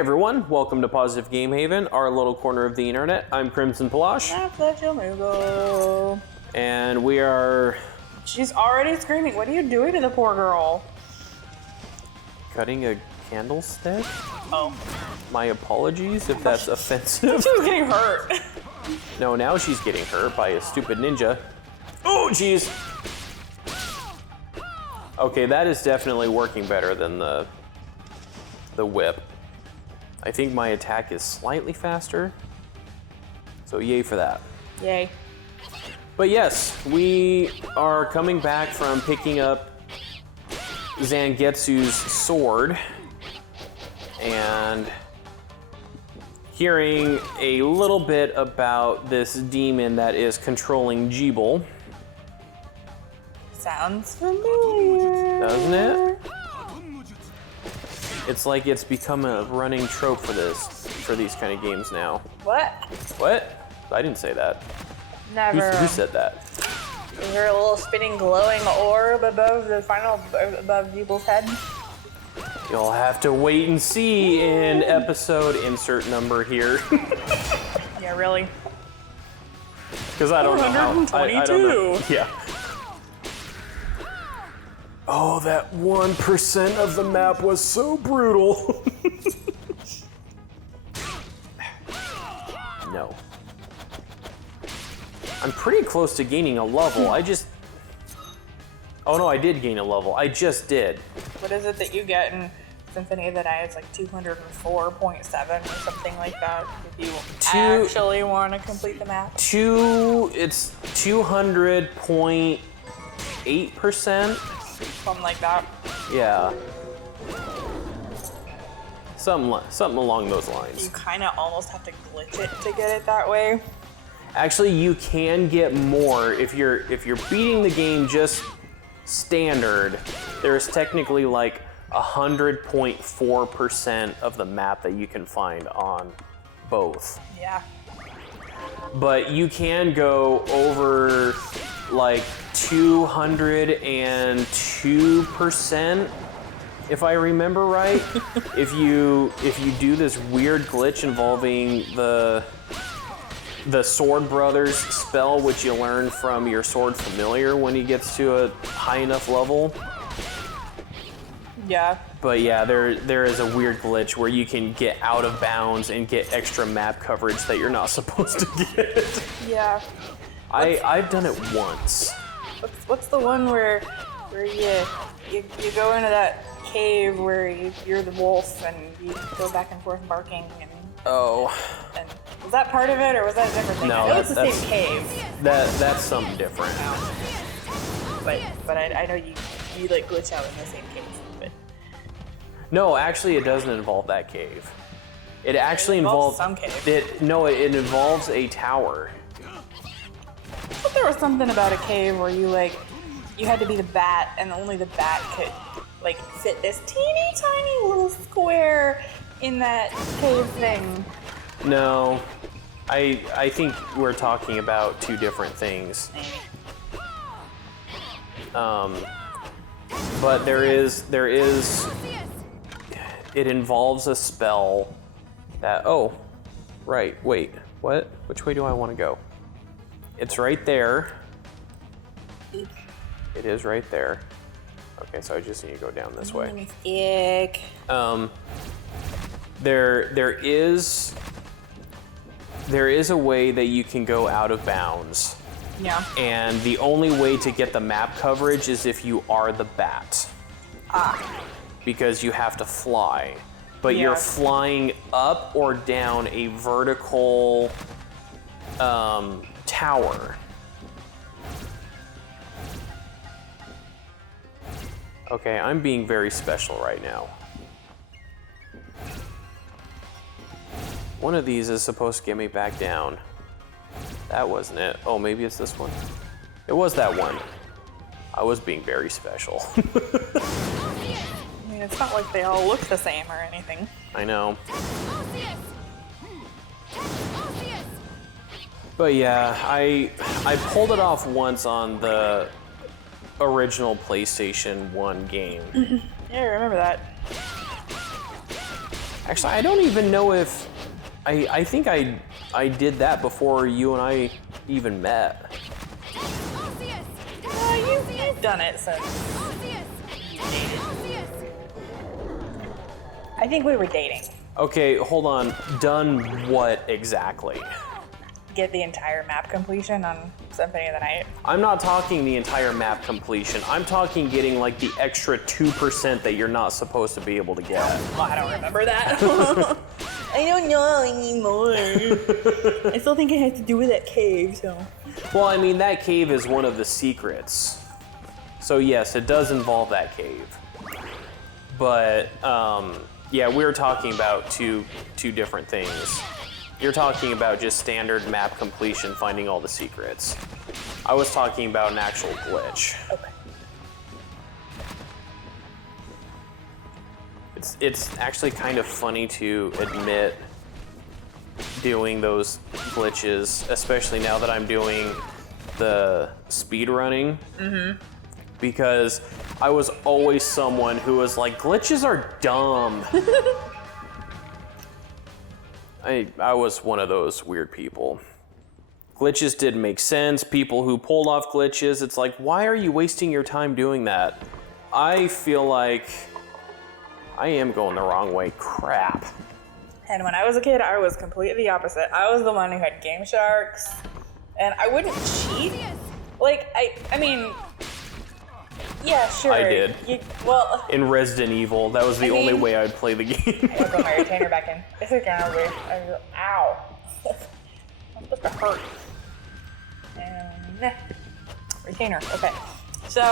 everyone, welcome to Positive Game Haven, our little corner of the internet. I'm Crimson Palash. And we are... She's already screaming. What are you doing to the poor girl? Cutting a candlestick? Oh. My apologies if that's offensive. She was getting hurt. No, now she's getting hurt by a stupid ninja. Oh, jeez. Okay, that is definitely working better than the whip. I think my attack is slightly faster. So yay for that. Yay. But yes, we are coming back from picking up Zangetsu's sword and hearing a little bit about this demon that is controlling Jeeble. Sounds familiar. Doesn't it? It's like it's become a running trope for these kind of games now. What? What? I didn't say that. Never. Who said that? Is there a little spinning glowing orb above Jeeble's head? You'll have to wait and see in episode insert number here. Yeah, really. Because I don't know how. 422. I don't know. Yeah. Oh, that 1% of the map was so brutal. No. I'm pretty close to gaining a level. Oh no, I did gain a level. I just did. What is it that you get in Symphony of the Night? It's like 204.7 or something like that. If you actually want to complete the map. It's 200.8%. Something like that. Yeah. Something along those lines. You kind of almost have to glitch it to get it that way. Actually, you can get more if you're beating the game just standard. There's technically like 100.4% of the map that you can find on both. Yeah. But you can go over like 202%, if I remember right. if you do this weird glitch involving the Sword Brothers spell, which you learn from your Sword Familiar when he gets to a high enough level. Yeah. But yeah, there is a weird glitch where you can get out of bounds and get extra map coverage that you're not supposed to get. Yeah. I've done it once. What's the one where you go into that cave where you're the wolf and you go back and forth barking and was that part of it or was that a different thing? No, I know it's the same cave. That's something different. But I know you like glitch out in the same cave. But no, actually, it doesn't involve that cave. It actually involves some cave. It involves a tower. I thought there was something about a cave where you had to be the bat and only the bat could fit this teeny tiny little square in that cave thing. No, I think we're talking about two different things. But there is it involves a spell that right, wait, what? Which way do I want to go? It's right there. It is right there. Okay, so I just need to go down this way. Ick. There is a way that you can go out of bounds. Yeah. And the only way to get the map coverage is if you are the bat. Because you have to fly. But you're flying up or down a vertical tower. Okay, I'm being very special right now. One of these is supposed to get me back down. That wasn't it. Oh, maybe it's this one. It was that one. I was being very special. I mean, it's not like they all look the same or anything. I know. But yeah, I pulled it off once on the original PlayStation 1 game. Yeah, I remember that. Actually, I don't even know if... I think I did that before you and I even met. You've done it since you dated. I think we were dating. Okay, hold on. Done what exactly? Get the entire map completion on Symphony of the Night. I'm not talking the entire map completion. I'm talking getting like the extra 2% that you're not supposed to be able to get. Well, I don't remember that. I don't know anymore. I still think it has to do with that cave, so. Well, I mean, that cave is one of the secrets. So yes, it does involve that cave. But, yeah, we were talking about two different things. You're talking about just standard map completion, finding all the secrets. I was talking about an actual glitch. Okay. It's actually kind of funny to admit doing those glitches, especially now that I'm doing the speed running. Mm-hmm. Because I was always someone who was like, glitches are dumb. I was one of those weird people. Glitches didn't make sense. People who pulled off glitches, it's like, why are you wasting your time doing that? I feel like I am going the wrong way. Crap. And when I was a kid, I was completely opposite. I was the one who had Game Sharks, and I wouldn't cheat. Like, I mean, yeah, sure. I did. Well, in Resident Evil, that was the only way I'd play the game. I put my retainer back in. This is gonna be. Ow. I'm supposed to hurt. And retainer. Okay. So,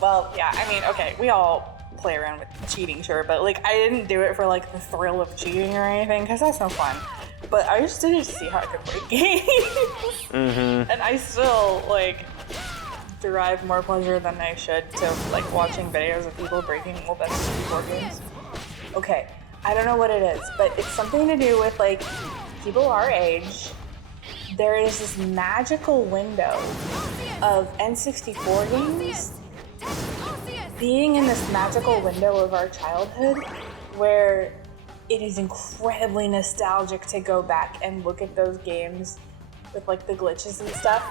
well, yeah. I mean, okay. We all play around with cheating, sure, but like, I didn't do it for like the thrill of cheating or anything, because that's no fun. But I just did it to see how I could break games. Mm-hmm. And I still like derive more pleasure than I should to like watching videos of people breaking old N64 games. Okay, I don't know what it is, but it's something to do with like people our age. There is this magical window of N64 games being in this magical window of our childhood where it is incredibly nostalgic to go back and look at those games with like the glitches and stuff.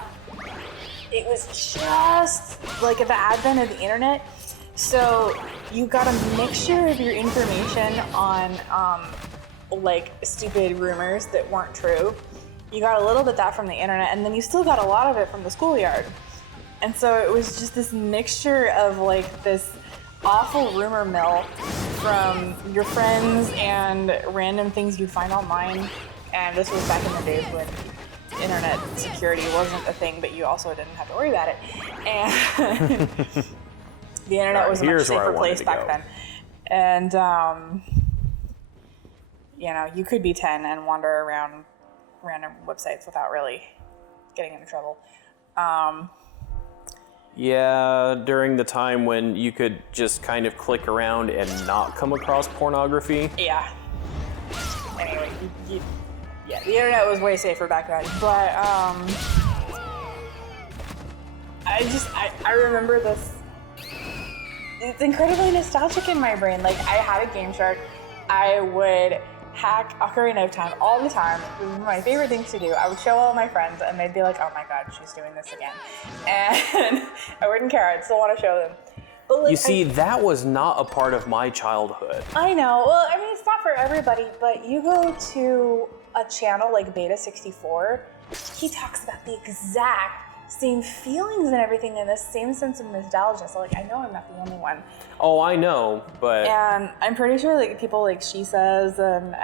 It was just like the advent of the internet. So you got a mixture of your information on like stupid rumors that weren't true. You got a little bit of that from the internet, and then you still got a lot of it from the schoolyard. And so it was just this mixture of like this awful rumor mill from your friends and random things you'd find online. And this was back in the days when internet security wasn't a thing, but you also didn't have to worry about it. And the internet was a much safer place back then. And, you know, you could be 10 and wander around random websites without really getting into trouble. Yeah, during the time when you could just kind of click around and not come across pornography. Yeah. Anyway, yeah, the internet was way safer back then. But I remember this. It's incredibly nostalgic in my brain. Like, I had a Game Shark. I would hack Ocarina of Time all the time. It was one of my favorite things to do. I would show all my friends, and they'd be like, "Oh my God, she's doing this again," and I wouldn't care. I'd still want to show them. But like, you see, that was not a part of my childhood. I know. Well, I mean, it's not for everybody, but you go to a channel like Beta64, he talks about the exact same feelings and everything and the same sense of nostalgia. So like, I know I'm not the only one. Oh, I know, but... And I'm pretty sure like people like She Says and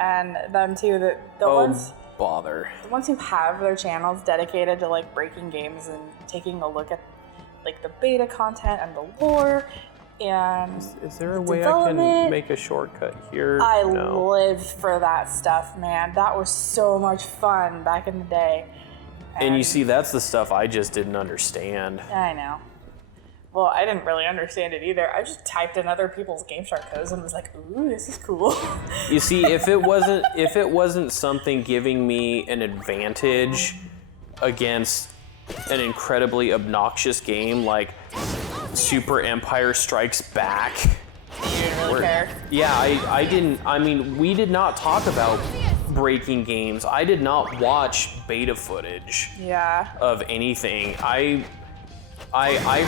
them too, that the ones... bother. The ones who have their channels dedicated to like breaking games and taking a look at like the beta content and the lore and is there a way I can make a shortcut here? I lived for that stuff, man. That was so much fun back in the day. And you see, that's the stuff I just didn't understand. I know. Well, I didn't really understand it either. I just typed in other people's Game Shark codes and was like, "Ooh, this is cool." You see, if it wasn't something giving me an advantage against an incredibly obnoxious game like Super Empire Strikes Back, You didn't really care. Yeah, I didn't. I mean, we did not talk about breaking games. I did not watch beta footage Yeah. of anything. I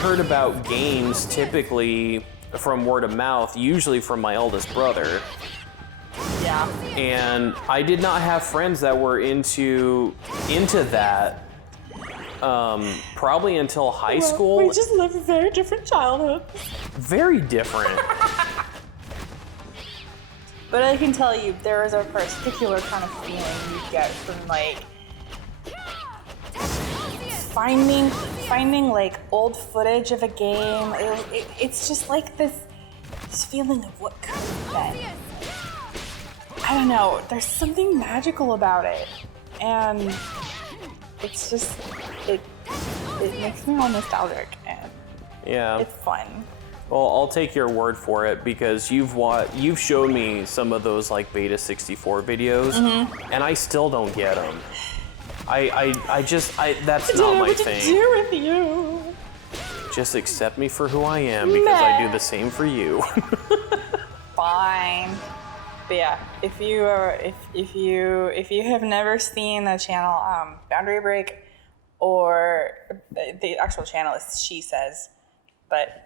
heard about games typically from word of mouth, usually from my eldest brother. Yeah. And I did not have friends that were into that. Probably until high school. We just lived very different childhoods. Very different. But I can tell you, there is a particular kind of feeling you get from like finding like old footage of a game. It's just like this feeling of what could have been. I don't know. There's something magical about it, and it's just it makes me all nostalgic, and Yeah. it's fun. Well, I'll take your word for it because you've showed me some of those like Beta 64 videos, and I still don't get them. That's not my thing. What to do with you? Just accept me for who I am because I do the same for you. Fine. But yeah, if you have never seen the channel Boundary Break, or the actual channel is She Says, but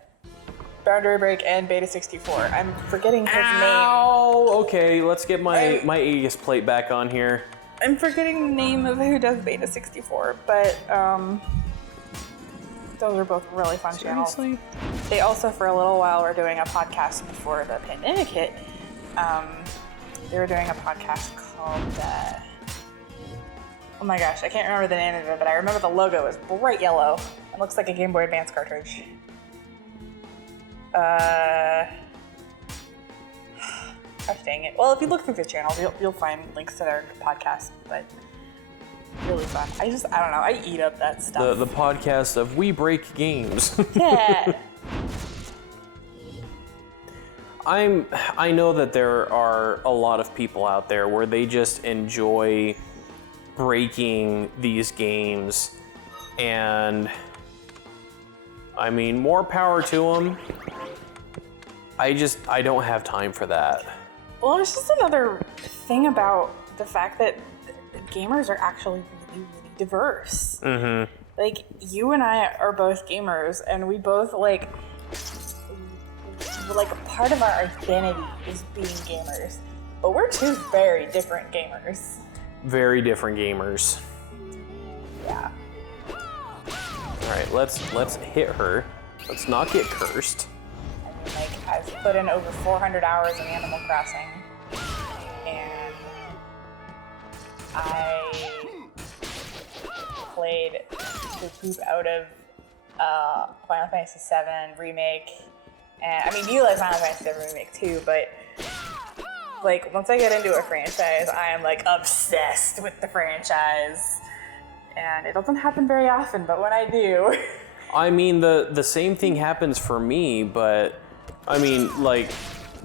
Boundary Break and Beta 64. I'm forgetting his name. Ow! Okay, let's get my Aegis plate back on here. I'm forgetting the name of who does Beta 64, but those are both really fun channels. They also, for a little while, were doing a podcast before the pandemic hit. They were doing a podcast called, oh my gosh, I can't remember the name of it, but I remember the logo is bright yellow. It looks like a Game Boy Advance cartridge. Gosh dang it. Well, if you look through the channels, you'll find links to their podcast, but really fun. I don't know, I eat up that stuff. The podcast of We Break Games. Yeah. I know that there are a lot of people out there where they just enjoy breaking these games, and I mean, more power to them. I don't have time for that. Well, it's just another thing about the fact that gamers are actually really, really diverse. Mm-hmm. Like, you and I are both gamers, and we both like part of our identity is being gamers. But we're two very different gamers. Very different gamers. Yeah. All right, let's hit her. Let's not get cursed. I mean, like, I've put in over 400 hours in Animal Crossing, and I played the poop out of Final Fantasy VII Remake, and I mean, you like Final Fantasy VII Remake too, but like, once I get into a franchise, I am like obsessed with the franchise, and it doesn't happen very often, but when I do. I mean, the same thing happens for me, but I mean, like,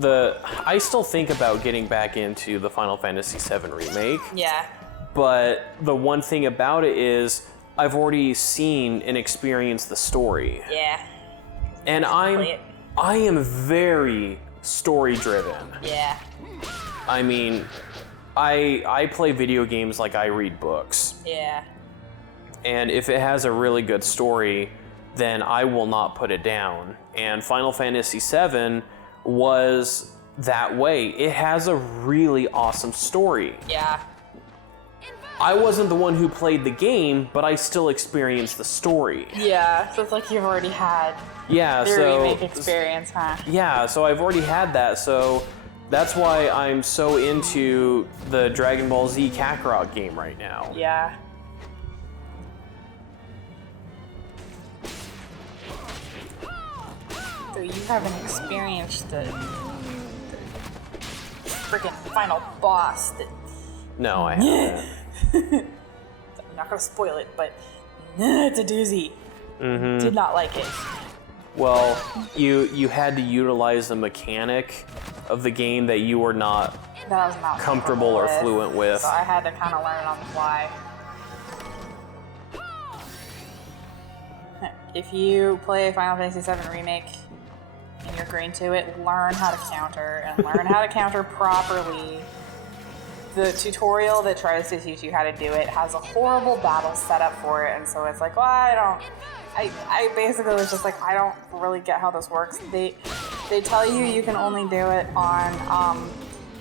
I still think about getting back into the Final Fantasy VII Remake. Yeah. But the one thing about it is I've already seen and experienced the story. Yeah. And I am very story driven. Yeah. I mean, I play video games like I read books. Yeah. And if it has a really good story, then I will not put it down. And Final Fantasy VII was that way. It has a really awesome story. Yeah. I wasn't the one who played the game, but I still experienced the story. Yeah, so it's like you've already had the remake experience, huh? Yeah, so I've already had that, so that's why I'm so into the Dragon Ball Z Kakarot game right now. Yeah. So you haven't experienced the freaking final boss that... No, I haven't. I'm not gonna spoil it, but it's a doozy. Mm-hmm. Did not like it. Well, you had to utilize the mechanic of the game that you were not That I was not comfortable or fluent with. So I had to kind of learn it on the fly. If you play Final Fantasy VII Remake and you're green to it, learn how to counter and learn how to counter properly. The tutorial that tries to teach you how to do it has a horrible battle setup for it, and so it's like, well, I basically was just like, I don't really get how this works. They tell you can only do it on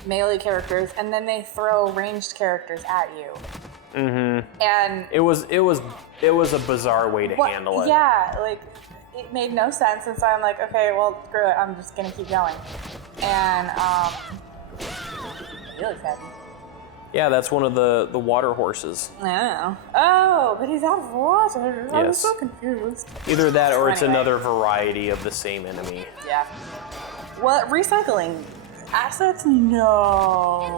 melee characters, and then they throw ranged characters at you. Mm-hmm. And it was a bizarre way to handle it. Yeah, like it made no sense, and so I'm like, okay, well, screw it. I'm just gonna keep going. And really sad. Yeah, that's one of the water horses. Oh. Oh, but he's out of water. I was Yes. so confused. Either that or it's Anyway. another variety of the same enemy. Yeah. Well, recycling assets? No.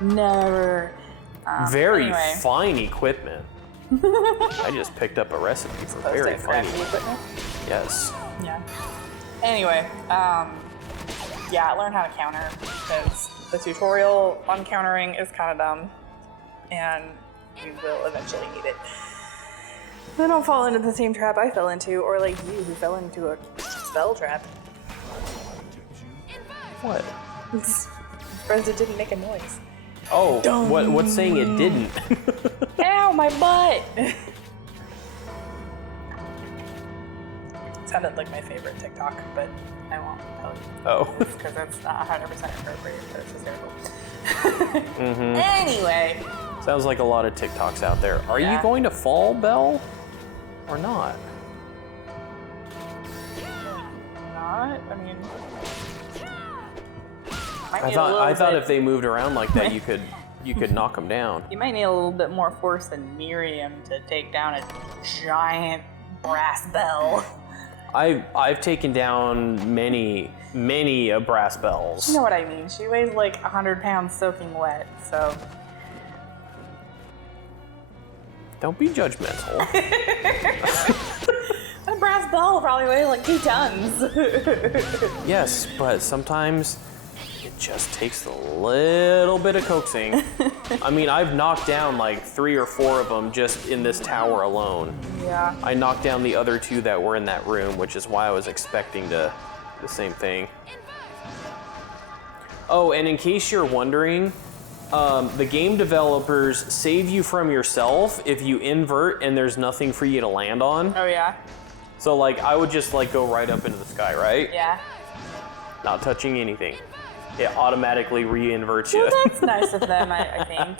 Never. Very anyway. fine equipment. I just picked up a recipe for very fine Post-it equipment. equipment? Yes. Yeah. Anyway, yeah, learn how to counter, because the tutorial on countering is kind of dumb, and you will eventually need it. Then don't fall into the same trap I fell into, or like you who fell into a spell trap. What? Surprised it didn't make a noise. Oh, what's saying it didn't? Ow, my butt! Sounded like my favorite TikTok, but I won't tell you. Oh. Because it's not 100% appropriate, but it's hysterical. Anyway. Sounds like a lot of TikToks out there. Are Yeah. you going to fall, Belle? Or not? Not, I mean... I thought if they moved around like that, you could knock them down. You might need a little bit more force than Miriam to take down a giant brass bell. I've taken down many brass bells. You know what I mean. She weighs like 100 pounds soaking wet, so... Don't be judgmental. A brass bell probably weighs like 2 tons. Yes, but sometimes it just takes a little bit of coaxing. I mean, I've knocked down like 3 or 4 of them just in this tower alone. Yeah. I knocked down the other 2 that were in that room, which is why I was expecting the same thing. Oh, and in case you're wondering, the game developers save you from yourself if you invert and there's nothing for you to land on. Oh, yeah? So like, I would just like go right up into the sky, right? Yeah. Not touching anything. It automatically re-inverts you. Well, that's nice of them, I think.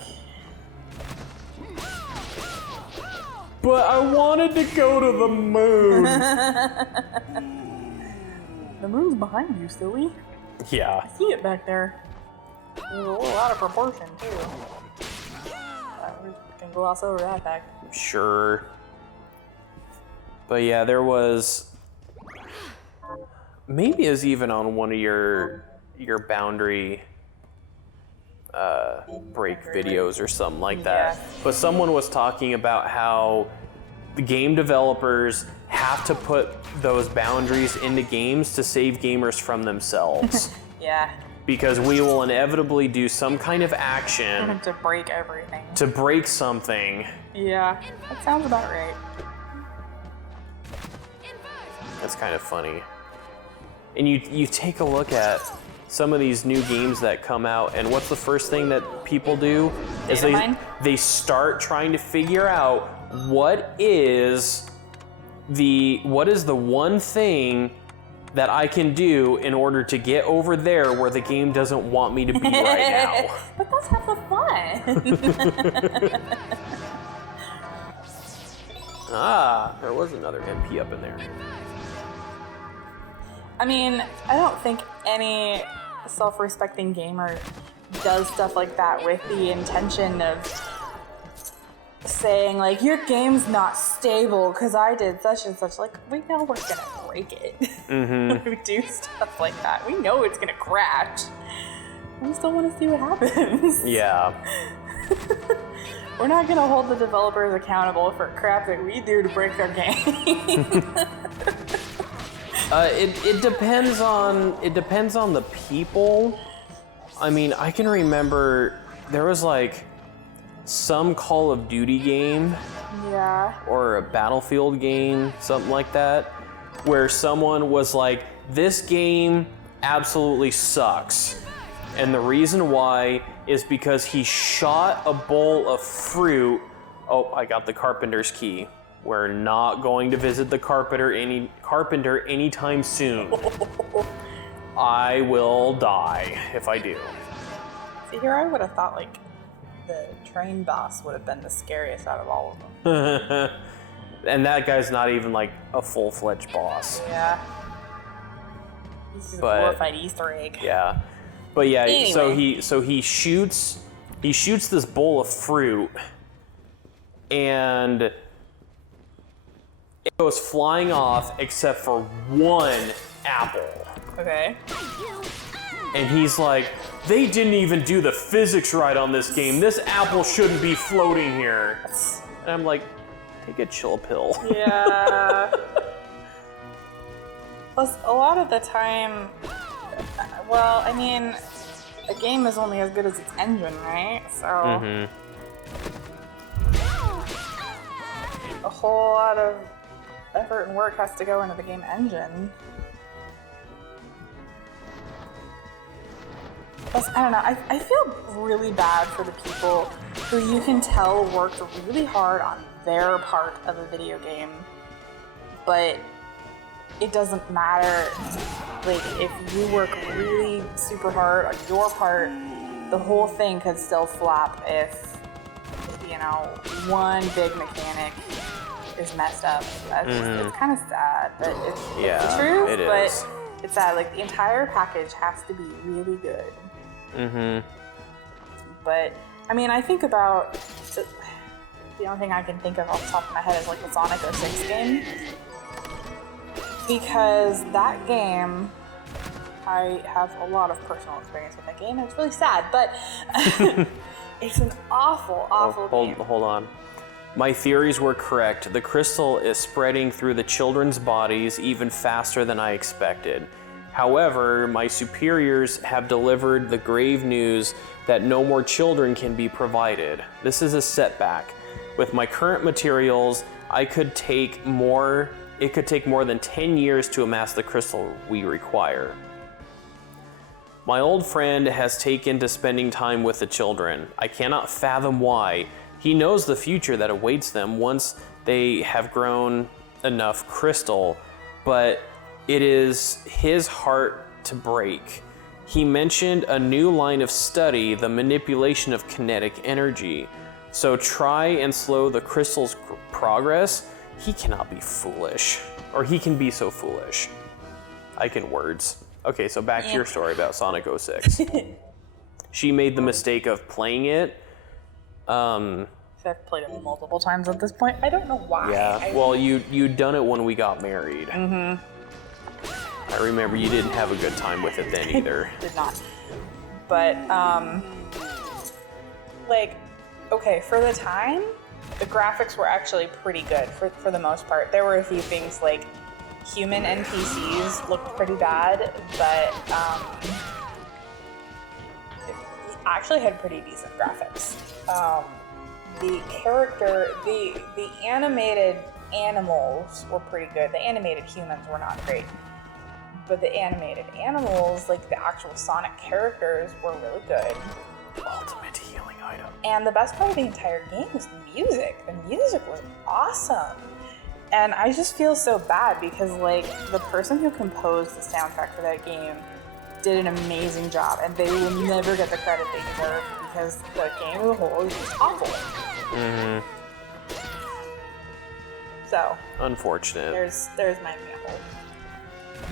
But I wanted to go to the moon. The moon's behind you, silly. Yeah. See it back there. There's a little out of proportion, too. We can gloss over that fact. Sure. But yeah, there was... Maybe it was even on one of your boundary break videos or something like that. Yeah. But someone was talking about how the game developers have to put those boundaries into games to save gamers from themselves. Yeah. Because we will inevitably do some kind of action To break everything. to break something. Yeah, that sounds about right. That's kind of funny. And you take a look at some of these new games that come out, and what's the first thing that people do? Is Data mine? they start trying to figure out what is the one thing that I can do in order to get over there where the game doesn't want me to be right now. But that's half the fun. Ah, there was another MP up in there. I mean, I don't think any self-respecting gamer does stuff like that with the intention of saying, like, your game's not stable because I did such and such. Like, we know we're gonna break it. Mm-hmm. We do stuff like that. We know it's gonna crash. We still want to see what happens. Yeah. We're not gonna hold the developers accountable for crap that we do to break their game. It depends on the people. I mean, I can remember there was like some Call of Duty game Yeah. or a Battlefield game, something like that, where someone was like, this game absolutely sucks. And the reason why is because he shot a bowl of fruit. Oh, I got the carpenter's key. We're not going to visit the carpenter anytime soon. I will die if I do. See, here I would have thought like the train boss would have been the scariest out of all of them. And that guy's not even like a full-fledged boss. Yeah. He's just a glorified Easter egg. Yeah. But yeah, Anyway. so he shoots this bowl of fruit and it goes flying off except for one apple. Okay. And he's like, they didn't even do the physics right on this game. This apple shouldn't be floating here. And I'm like, take a chill pill. Yeah. Plus, a lot of the time, well, I mean, a game is only as good as its engine, right? So, a whole lot of effort and work has to go into the game engine. Plus, I don't know, I feel really bad for the people who you can tell worked really hard on their part of a video game, but it doesn't matter. Like, if you work really super hard on your part, the whole thing could still flop if, you know, one big mechanic is messed up. That's it's kind of sad, but it's the truth. It but is. it's sad. Like, the entire package has to be really good. But I mean, I think about the only thing I can think of off the top of my head is like the Sonic 06 game, because that game, I have a lot of personal experience with that game. And it's really sad, but it's an awful game. Hold on. My theories were correct. The crystal is spreading through the children's bodies even faster than I expected. However, my superiors have delivered the grave news that no more children can be provided. This is a setback. With my current materials, it could take more than 10 years to amass the crystal we require. My old friend has taken to spending time with the children. I cannot fathom why. He knows the future that awaits them once they have grown enough crystal, but it is his heart to break. He mentioned a new line of study, the manipulation of kinetic energy. So try and slow the crystal's progress. He cannot be foolish, or he can be so foolish. I can words. Okay, so back to your story about Sonic 06. She made the mistake of playing it. I've played it multiple times at this point. I don't know why. Yeah, well, you'd done it when we got married. I remember you didn't have a good time with it then either. Did not. But, like, okay, for the time, the graphics were actually pretty good for the most part. There were a few things like human NPCs looked pretty bad, but it actually had pretty decent graphics. The animated animals were pretty good. The animated humans were not great. But the animated animals, like the actual Sonic characters, were really good. Ultimate healing item. And the best part of the entire game was the music. The music was awesome. And I just feel so bad because, like, the person who composed the soundtrack for that game did an amazing job, and they will never get the credit they deserve because the game as a whole is just awful. So unfortunate. There's my example.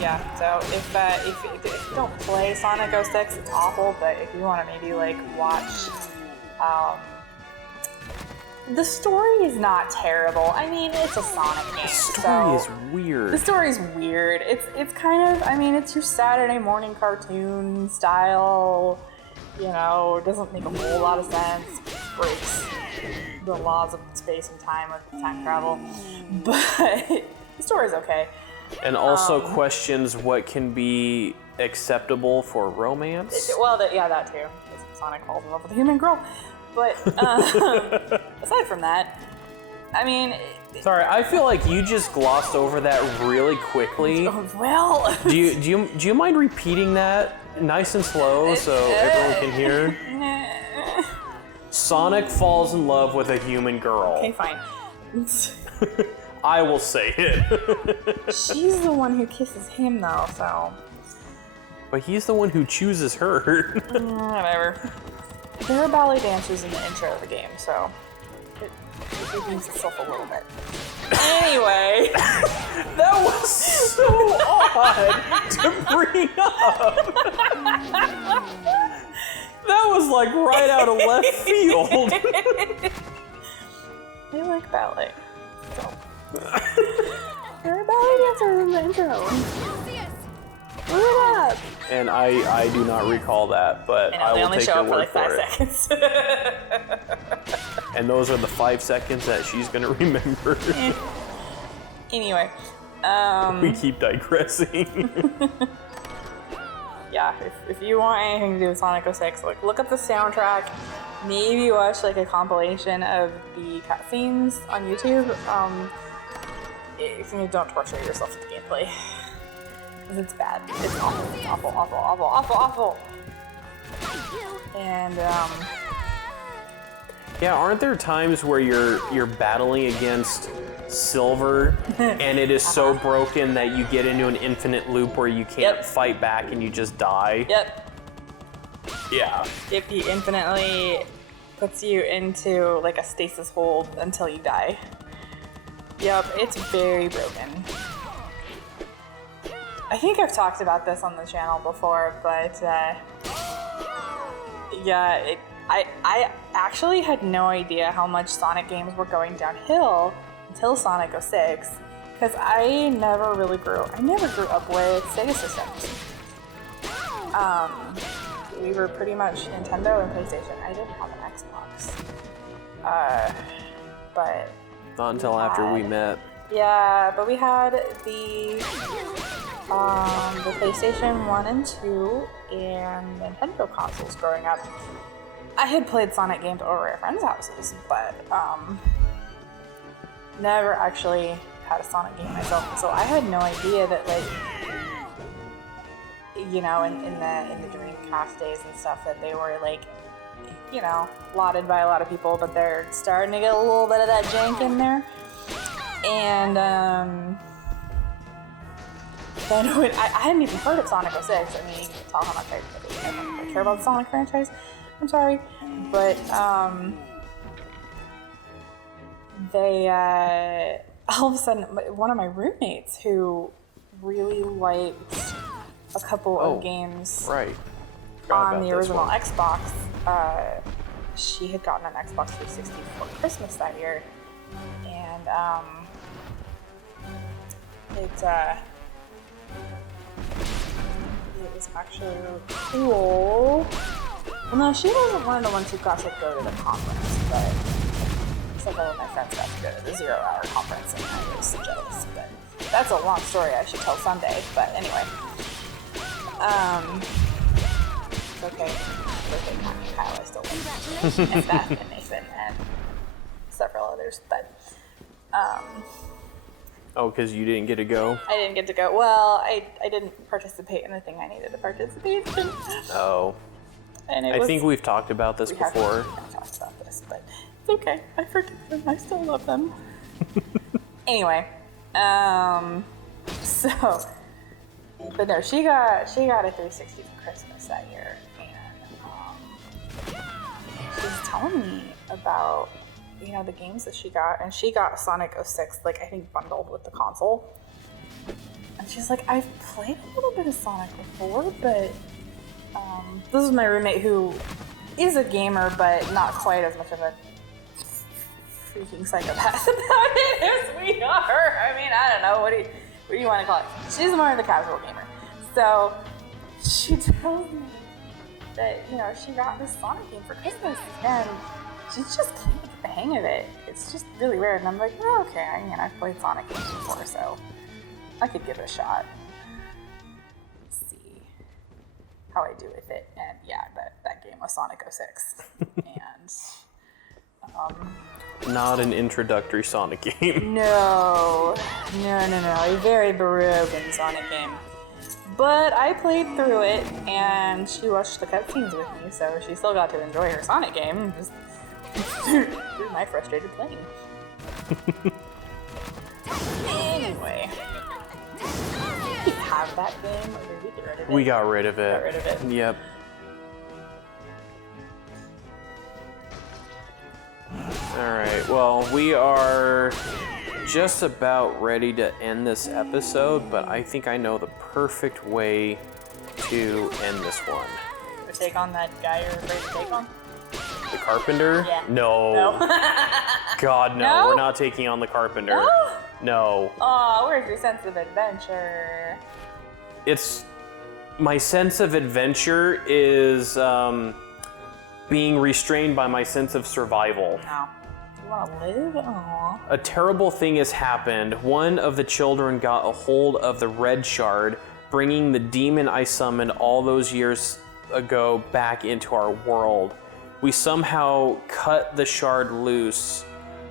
Yeah, so if you don't play Sonic 06, it's awful, but if you want to maybe, like, watch, the story is not terrible. I mean, it's a Sonic game, The story is weird. The story's weird. It's kind of, I mean, it's your Saturday morning cartoon style, you know, it doesn't make a whole lot of sense, breaks the laws of space and time with time travel, but the story's okay. And also questions what can be acceptable for romance. Well, that too. Sonic falls in love with a human girl. But aside from that, I mean... Sorry, I feel like you just glossed over that really quickly. Well... Do you mind repeating that nice and slow so everyone can hear? Sonic falls in love with a human girl. Okay, fine. I will say it. She's the one who kisses him, though, so... But he's the one who chooses her. Whatever. There are ballet dancers in the intro of the game, so... It redeems itself a little bit. Anyway... That was so odd to bring up. That was like right out of left field. I like ballet. So. There are ballet dancers in the intro. Look it up. And I do not recall that, but I will take your word for it. They only show up for like 5 seconds. And those are the 5 seconds that she's gonna remember. Anyway, we keep digressing. Yeah, if you want anything to do with Sonic 06, like look up the soundtrack. Maybe watch like a compilation of the cutscenes on YouTube. Don't torture yourself with the gameplay. Because it's bad. It's awful. It's awful, awful, awful, awful, awful. And yeah, aren't there times where you're battling against Silver and it is so broken that you get into an infinite loop where you can't fight back and you just die? Yep. Yeah. If he infinitely puts you into like a stasis hold until you die. Yep, it's very broken. I think I've talked about this on the channel before, but yeah, I actually had no idea how much Sonic games were going downhill until Sonic 06, because I never grew up with Sega systems. We were pretty much Nintendo and PlayStation. I didn't have an Xbox. But not until after we met. Yeah, but we had the PlayStation 1 and 2 and Nintendo consoles growing up. I had played Sonic games over at friends' houses, but never actually had a Sonic game myself. So I had no idea that, like, you know, in the Dreamcast days and stuff, that they were like, you know, lauded by a lot of people, but they're starting to get a little bit of that jank in there. And then when I hadn't even heard of Sonic 06. I mean, you can tell how much I care about the Sonic franchise. I'm sorry, but they all of a sudden, one of my roommates who really liked a couple of games on the original Xbox, she had gotten an Xbox 360 for Christmas that year, and it was actually really cool. Well, no, she wasn't one of the ones who got to go to the conference, but several of my friends got to go to the 0-hour conference, and I was jealous. But that's a long story I should tell someday. But anyway, okay, Kyle, I still love you, and Beth, and Nathan, and several others. But oh, because you didn't get to go? I didn't get to go. Well, I didn't participate in the thing I needed to participate in. Oh. And I think we've talked about this before. We've talked about this, but it's okay. I forgive them. I still love them. Anyway, so, but no, she got a 360 for Christmas that year, and she was telling me about, you know, the games that she got, and she got Sonic 06, like, I think bundled with the console. And she's like, I've played a little bit of Sonic before, but this is my roommate who is a gamer, but not quite as much of a freaking psychopath about it as we are. I mean, I don't know, what do you want to call it? She's more of the casual gamer. So she tells me that, you know, she got this Sonic game for Christmas, and she just can't get the hang of it. It's just really weird, and I'm like, oh, okay, I mean, I've played Sonic games before, so I could give it a shot. See how I do with it. And yeah, that game was Sonic 06. And Not an introductory Sonic game. No, a very broken Sonic game. But I played through it, and she watched the cutscenes with me, so she still got to enjoy her Sonic game, just through my frustrated playing. Anyway. Did we have that game, or did we get rid of it? We got rid of it. Got rid of it. Yep. Alright, well, we are just about ready to end this episode, but I think I know the perfect way to end this one. We take on that guy you're afraid to take on? The Carpenter? Yeah. No. God, no. No? We're not taking on the Carpenter. No? No. Oh, where's your sense of adventure? My sense of adventure is being restrained by my sense of survival. No. You want to live? Aww. A terrible thing has happened. One of the children got a hold of the red shard, bringing the demon I summoned all those years ago back into our world. We somehow cut the shard loose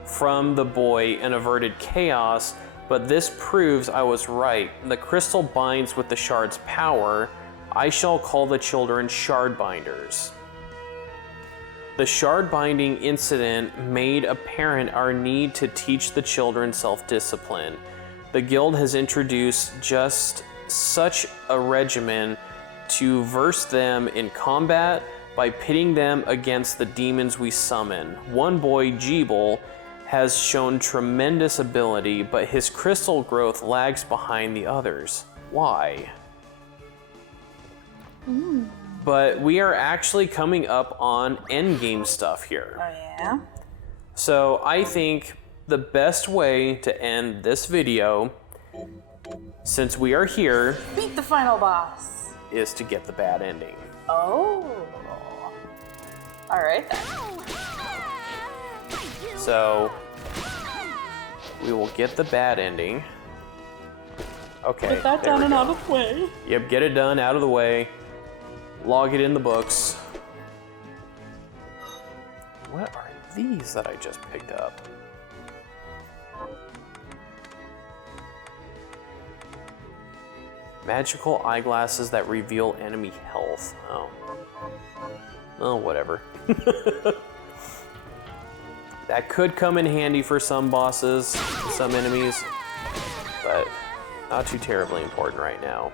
from the boy and averted chaos, but this proves I was right. The crystal binds with the shard's power. I shall call the children shardbinders. The shard binding incident made apparent our need to teach the children self-discipline. The guild has introduced just such a regimen to verse them in combat by pitting them against the demons we summon. One boy, Jeeble, has shown tremendous ability, but his crystal growth lags behind the others. Why? But we are actually coming up on endgame stuff here. Oh, yeah? So I think the best way to end this video, since we are here, Beat the final boss. is to get the bad ending. Oh. Alright then. So we will get the bad ending. Okay. Get that there done we and go. out of the way. Yep, get it done, out of the way. Log it in the books. What are these that I just picked up? Magical eyeglasses that reveal enemy health. Oh, whatever. That could come in handy for some bosses, some enemies, but not too terribly important right now.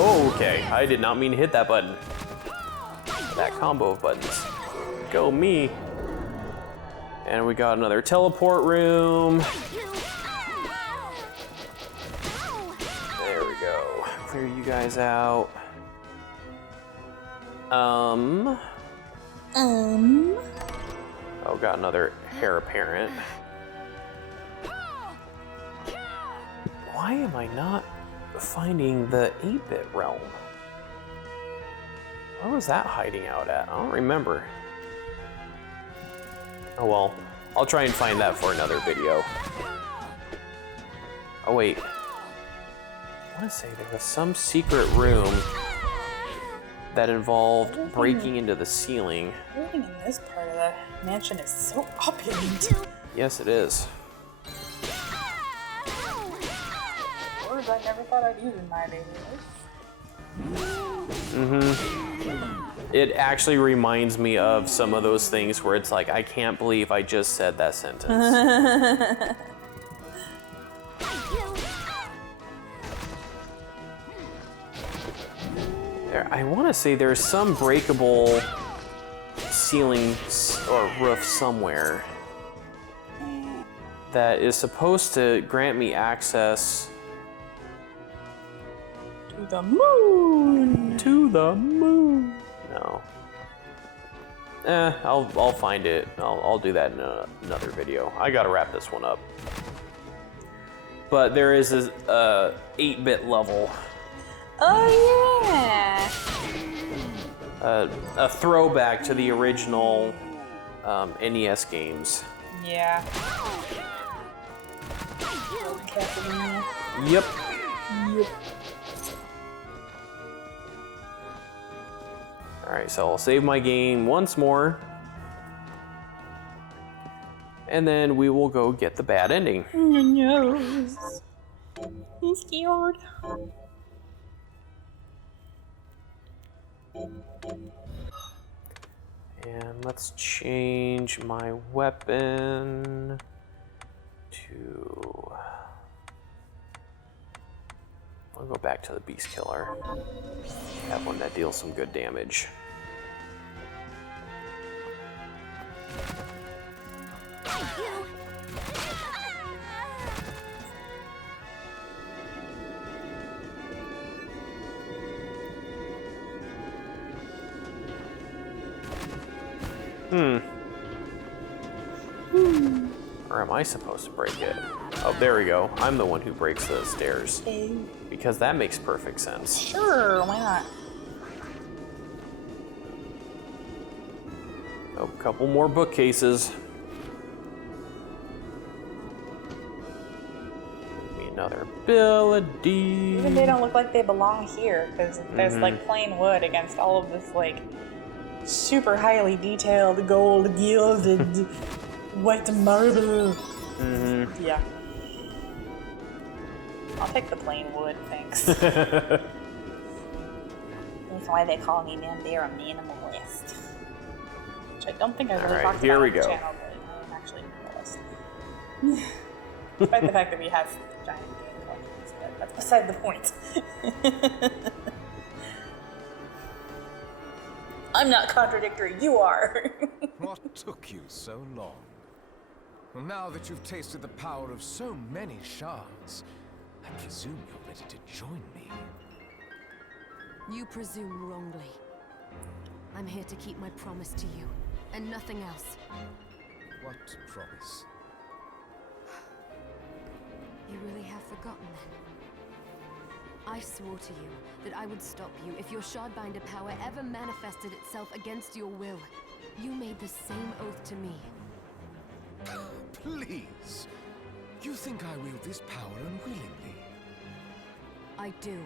Oh, okay. I did not mean to hit that button. That combo of buttons. Go me. And we got another teleport room. There we go. Clear you guys out. Oh, got another heir apparent. Why am I not finding the 8-bit realm? Where was that hiding out at? I don't remember. Oh well, I'll try and find that for another video. Oh wait, I want to say there was some secret room that involved breaking into the ceiling. Everything in this part of the mansion is so opulent. Yes, it is. Words I never thought I'd use in my daily life. It actually reminds me of some of those things where it's like, I can't believe I just said that sentence. I want to say there's some breakable ceiling or roof somewhere that is supposed to grant me access To the moon. to the moon. No. I'll find it. I'll do that in another video. I gotta wrap this one up. But there is a 8-bit level. Oh yeah. A throwback to the original NES games. Yeah. Castlevania. Yep. Alright, so I'll save my game once more. And then we will go get the bad ending. No. I'm scared. And let's change my weapon to... I'll go back to the Beast Killer. Have one that deals some good damage. Or am I supposed to break it? Oh, there we go. I'm the one who breaks the stairs. Because that makes perfect sense. Sure, why not? A couple more bookcases. Give me another ability. Even they don't look like they belong here, because there's like plain wood against all of this like super highly detailed gold gilded white marble. Yeah. I'll take the plain wood, thanks. That's why they call me they're a minimalist. Which I don't think I really talked here about we on the go. channel, but I'm actually a minimalist. Despite the fact that we have giant game collections, but that's beside the point. I'm not contradictory, you are. What took you so long? Well, now that you've tasted the power of so many shards, I presume you're ready to join me. You presume wrongly. I'm here to keep my promise to you, and nothing else. What promise? You really have forgotten then? I swore to you that I would stop you if your Shardbinder power ever manifested itself against your will. You made the same oath to me. Please! You think I wield this power unwillingly? I do.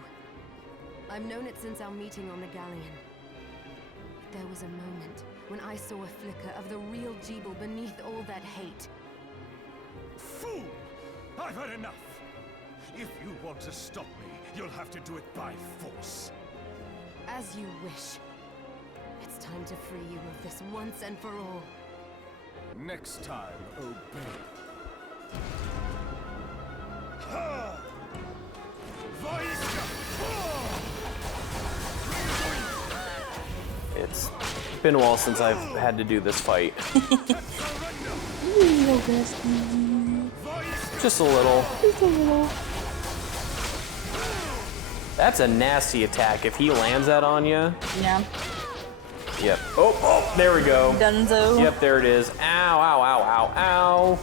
I've known it since our meeting on the galleon. But there was a moment when I saw a flicker of the real Jeeble beneath all that hate. Fool! I've had enough! If you want to stop me, you'll have to do it by force. As you wish. It's time to free you of this once and for all. Next time, obey. Ha! It's been a while since I've had to do this fight. Just a little. That's a nasty attack. If he lands that on you. Yeah. Yep. Oh, there we go. Dunzo. Yep, there it is. Ow, ow, ow, ow, ow.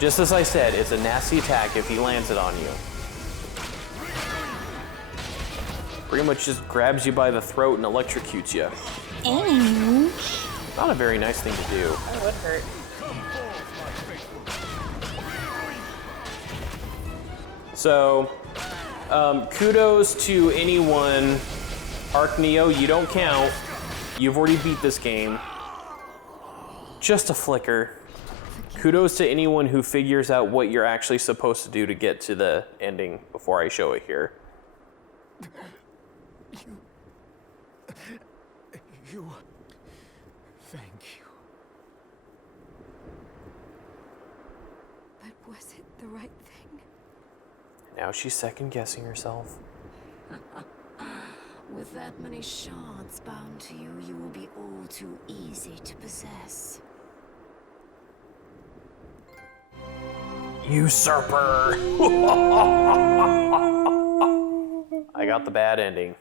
Just as I said, it's a nasty attack if he lands it on you. Pretty much just grabs you by the throat and electrocutes you. Not a very nice thing to do. That would hurt. So, kudos to anyone. Arc Neo, you don't count. You've already beat this game. Just a flicker. Kudos to anyone who figures out what you're actually supposed to do to get to the ending before I show it here. You... Thank you. But was it the right thing? Now she's second guessing herself. With that many shards bound to you, you will be all too easy to possess. Usurper! I got the bad ending.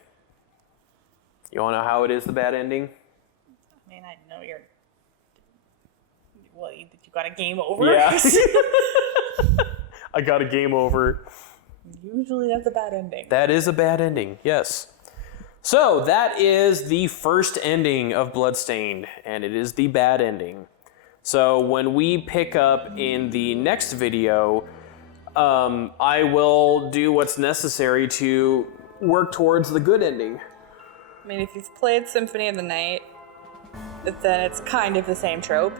You wanna know how it is the bad ending? I mean, I know you're... What, you got a game over? Yeah. I got a game over. Usually that's a bad ending. That is a bad ending, yes. So that is the first ending of Bloodstained, and it is the bad ending. So when we pick up in the next video, I will do what's necessary to work towards the good ending. I mean, if you've played Symphony of the Night, then it's kind of the same trope.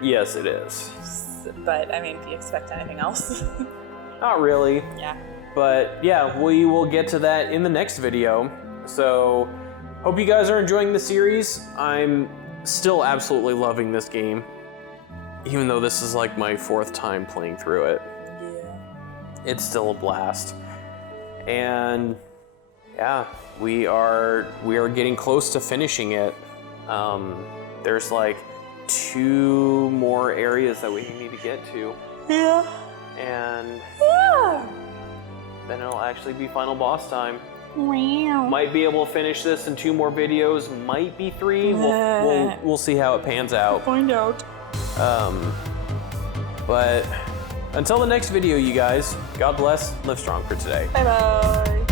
Yes, it is. But, I mean, do you expect anything else? Not really. Yeah. But yeah, we will get to that in the next video. So, hope you guys are enjoying the series. I'm still absolutely loving this game, even though this is like my 4th time playing through it. Yeah. It's still a blast. And yeah, we are getting close to finishing it. There's like 2 more areas that we need to get to. Yeah. And Yeah. then it'll actually be final boss time. Wow. Might be able to finish this in 2 more videos, might be 3. We'll see how it pans out. Find out. But until the next video, you guys, God bless, live strong for today. Bye-bye.